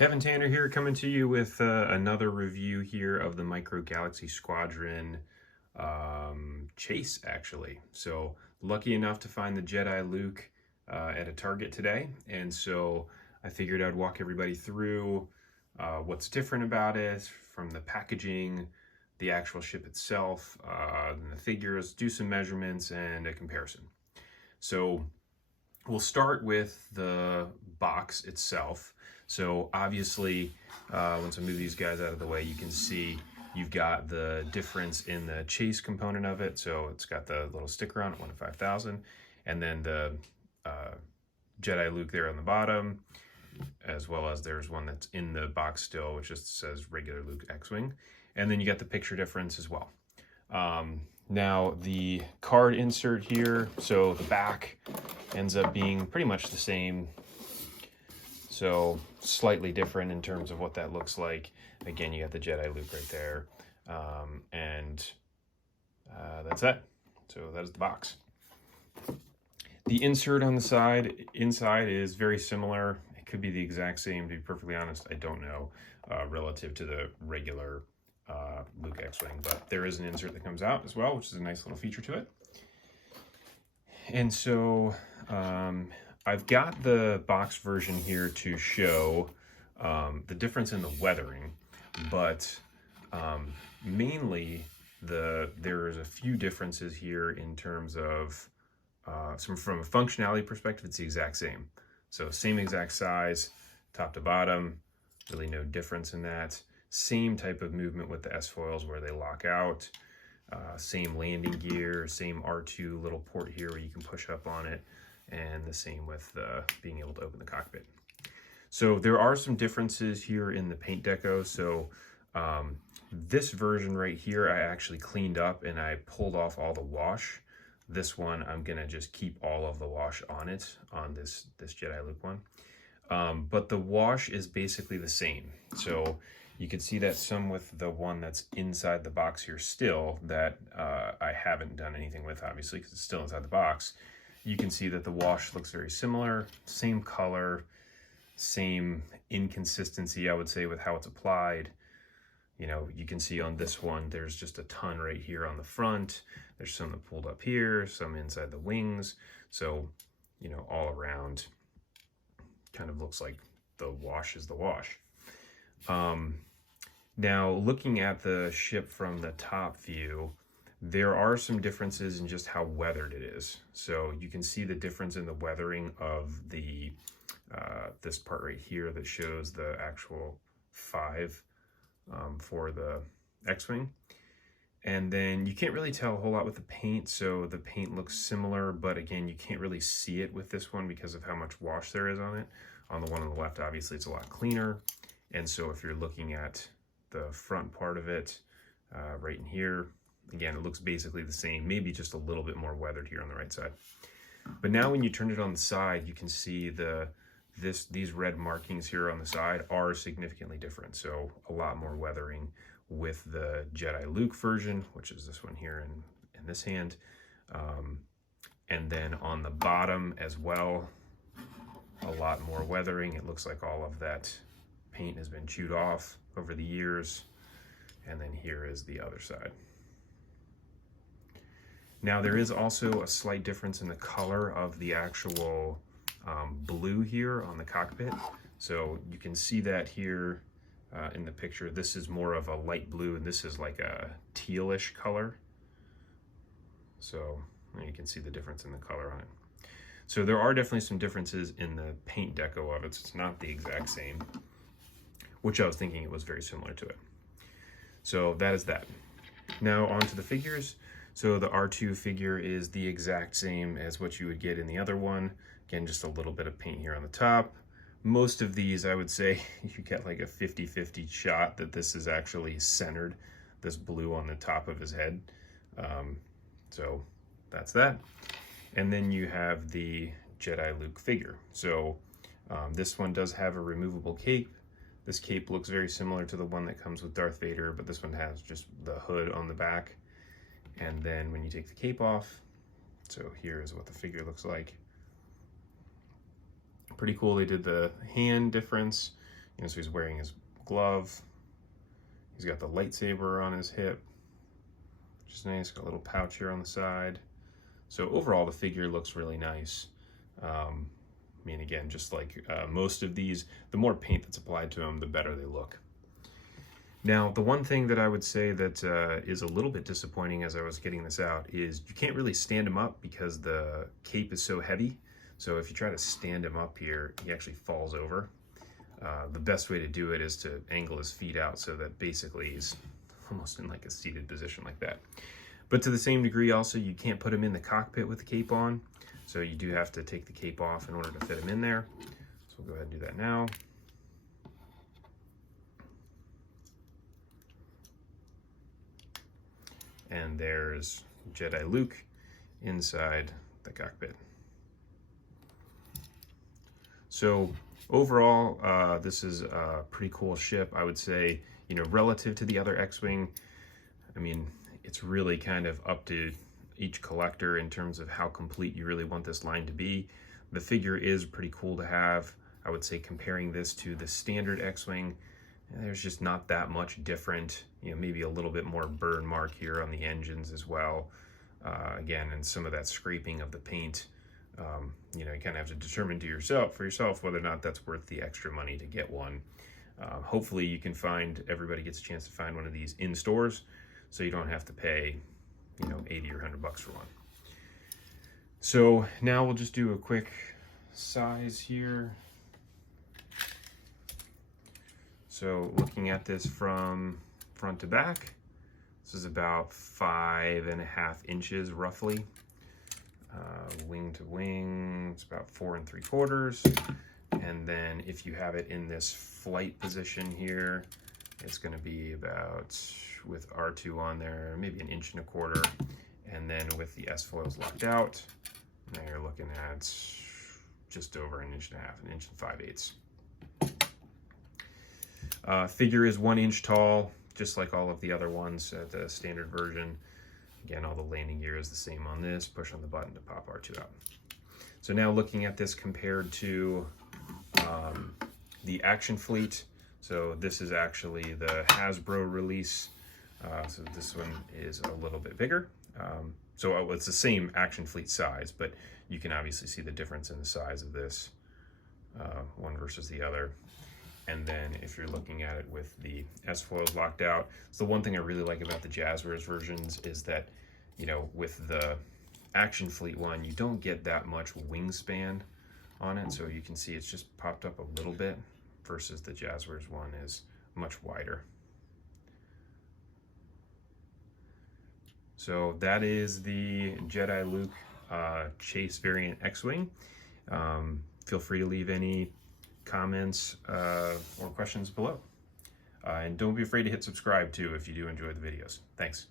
Kevin Tanner here, coming to you with another review here of the Micro Galaxy Squadron chase, actually. So lucky enough to find the Jedi Luke at a Target today, and so I figured I'd walk everybody through what's different about it, from the packaging, the actual ship itself, and the figures, do some measurements and a comparison. So we'll start with the box itself. So obviously, once I move these guys out of the way, you can see you've got the difference in the chase component of it. So it's got the little sticker on it, 1 in 5,000, and then the Jedi Luke there on the bottom, as well as there's one that's in the box still, which just says regular Luke X-Wing. And then you got the picture difference as well. Now the card insert here, so the back ends up being pretty much the same. So slightly different in terms of what that looks like. Again, you got the Jedi Luke right there. That's that. So that is the box. The insert on the side, inside, is very similar. It could be the exact same, to be perfectly honest. I don't know, relative to the regular Luke X-Wing, but there is an insert that comes out as well, which is a nice little feature to it. And so I've got the box version here to show the difference in the weathering, but mainly there's a few differences here in terms of from a functionality perspective, it's the exact same. So same exact size, top to bottom, really no difference in that. Same type of movement with the S-foils where they lock out. Same landing gear, same R2 little port here where you can push up on it, and the same with being able to open the cockpit. So there are some differences here in the paint deco. So this version right here, I actually cleaned up and I pulled off all the wash. This one, I'm gonna just keep all of the wash on it, on this Jedi Luke one. But the wash is basically the same. So you can see that some with the one that's inside the box here still, that I haven't done anything with, obviously, because it's still inside the box. You can see that the wash looks very similar, same color, same inconsistency, I would say, with how it's applied. You know, you can see on this one, there's just a ton right here on the front. There's some that pulled up here, some inside the wings. So, you know, all around, kind of looks like the wash is the wash. Now, looking at the ship from the top view, there are some differences in just how weathered it is. So you can see the difference in the weathering of the this part right here that shows the actual 5 for the X-Wing. And then you can't really tell a whole lot with the paint, so the paint looks similar, but again, you can't really see it with this one because of how much wash there is on it. On the one on the left, obviously, it's a lot cleaner. And so if you're looking at the front part of it, right in here, again, it looks basically the same, maybe just a little bit more weathered here on the right side. But now when you turn it on the side, you can see these red markings here on the side are significantly different. So a lot more weathering with the Jedi Luke version, which is this one here in this hand. And then on the bottom as well, a lot more weathering. It looks like all of that paint has been chewed off over the years. And then here is the other side. Now there is also a slight difference in the color of the actual blue here on the cockpit. So you can see that here in the picture. This is more of a light blue, and this is like a tealish color. So you can see the difference in the color on it. So there are definitely some differences in the paint deco of it. So it's not the exact same, which I was thinking it was very similar to it. So that is that. Now on to the figures. So the R2 figure is the exact same as what you would get in the other one. Again, just a little bit of paint here on the top. Most of these, I would say, you get like a 50-50 shot that this is actually centered, this blue on the top of his head. So that's that. And then you have the Jedi Luke figure. So this one does have a removable cape. This cape looks very similar to the one that comes with Darth Vader, but this one has just the hood on the back. And then when you take the cape off, so here is what the figure looks like. Pretty cool. They did the hand difference. So he's wearing his glove. He's got the lightsaber on his hip, which is nice. Got a little pouch here on the side. So overall, the figure looks really nice. I mean, again, just like most of these, the more paint that's applied to them, the better they look. Now, the one thing that I would say that is a little bit disappointing as I was getting this out is you can't really stand him up because the cape is so heavy. So if you try to stand him up here, he actually falls over. The best way to do it is to angle his feet out so that basically he's almost in like a seated position like that. But to the same degree also, you can't put him in the cockpit with the cape on. So you do have to take the cape off in order to fit him in there. So we'll go ahead and do that now. And there's Jedi Luke inside the cockpit. So overall, this is a pretty cool ship. I would say, you know, relative to the other X-Wing, I mean, it's really kind of up to each collector in terms of how complete you really want this line to be. The figure is pretty cool to have. I would say comparing this to the standard X-Wing, there's just not that much different. You know, maybe a little bit more burn mark here on the engines as well. Again, and some of that scraping of the paint. You know, you kind of have to determine for yourself whether or not that's worth the extra money to get one. Hopefully you can find, everybody gets a chance to find one of these in stores, so you don't have to pay, you know, 80 or 100 bucks for one. So now we'll just do a quick size here. So looking at this from front to back, this is about 5.5 inches roughly. Wing to wing, it's about 4 3/4. And then if you have it in this flight position here, it's going to be about, with R2 on there, maybe 1.25 inches. And then with the S-foils locked out, now you're looking at just over 1.5 inches, 1 5/8. Figure is 1 inch tall, just like all of the other ones at the standard version. Again, all the landing gear is the same on this. Push on the button to pop R2 out. So now looking at this compared to the Action Fleet. So this is actually the Hasbro release. So this one is a little bit bigger. So it's the same Action Fleet size, but you can obviously see the difference in the size of this one versus the other. And then if you're looking at it with the S-foils locked out, so the one thing I really like about the Jazzwares versions is that, you know, with the Action Fleet one, you don't get that much wingspan on it. So you can see it's just popped up a little bit versus the Jazzwares one is much wider. So that is the Jedi Luke Chase variant X-Wing. Feel free to leave any comments or questions below. And don't be afraid to hit subscribe too if you do enjoy the videos. Thanks.